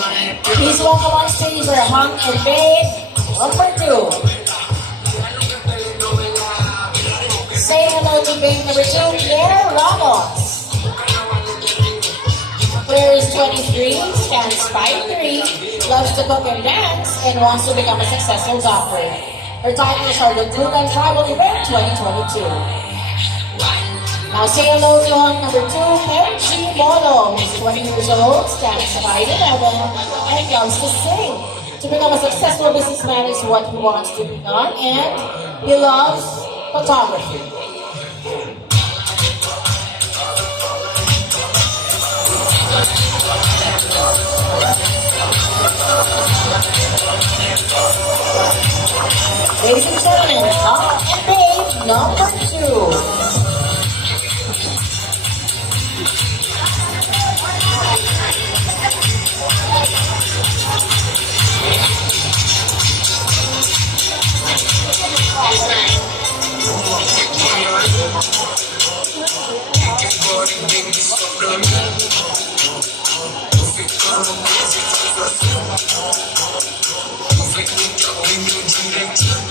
Please welcome on stage for Hung and Babe, number 2. Say hello to Babe number 2, Claire Ramos. Claire is 23, stands 5'3", loves to cook and dance, and wants to become a successful doctor. Her titles are the Dugan Tribal Event 2022. Now say hello to Hung number 2, Kenji Molo, who's 20 years old, stands 5'11", and loves to sing. To become a successful businessman is what he wants to become, and he loves photography. Ladies and gentlemen, Hung and Babe number 2. Like